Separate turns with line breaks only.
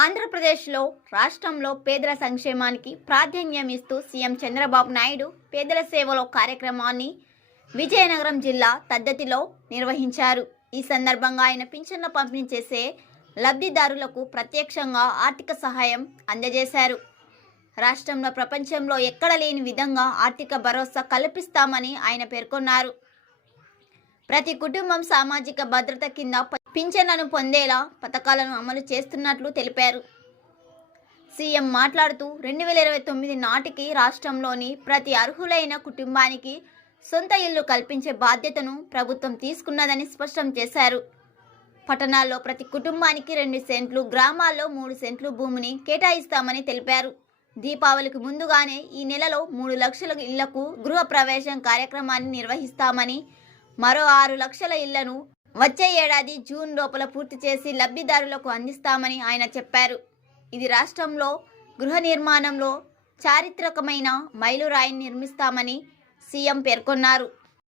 ఆంధ్రప్రదేశ్లో రాష్ట్రంలో పేదల సంక్షేమానికి ప్రాధాన్యం ఇస్తూ సీఎం చంద్రబాబు నాయుడు పేదల సేవలో కార్యక్రమాన్ని విజయనగరం జిల్లా తద్దతిలో నిర్వహించారు. ఈ సందర్భంగా ఆయన పింఛన్ల పంపిణీ చేసే లబ్ధిదారులకు ప్రత్యక్షంగా ఆర్థిక సహాయం అందజేశారు. రాష్ట్రంలో ప్రపంచంలో ఎక్కడ లేని విధంగా ఆర్థిక భరోసా కల్పిస్తామని ఆయన పేర్కొన్నారు. ప్రతి కుటుంబం సామాజిక భద్రత కింద పింఛన్లను పొందేలా పథకాలను అమలు చేస్తున్నట్లు తెలిపారు. సీఎం మాట్లాడుతూ రెండు వేల ఇరవై తొమ్మిది నాటికి రాష్ట్రంలోని ప్రతి అర్హులైన కుటుంబానికి సొంత ఇల్లు కల్పించే బాధ్యతను ప్రభుత్వం తీసుకున్నదని స్పష్టం చేశారు. పట్టణాల్లో ప్రతి కుటుంబానికి రెండు సెంట్లు గ్రామాల్లో మూడు సెంట్లు భూమిని కేటాయిస్తామని తెలిపారు. దీపావళికి ముందుగానే ఈ నెలలో మూడు లక్షల ఇళ్ళకు గృహప్రవేశం కార్యక్రమాన్ని నిర్వహిస్తామని మరో ఆరు లక్షల ఇళ్ళను వచ్చే ఏడాది జూన్ లోపల పూర్తి చేసి లబ్ధిదారులకు అందిస్తామని ఆయన చెప్పారు. ఇది రాష్ట్రంలో గృహ నిర్మాణంలో చారిత్రకమైన మైలురాయిని నిర్మిస్తామని సీఎం పేర్కొన్నారు.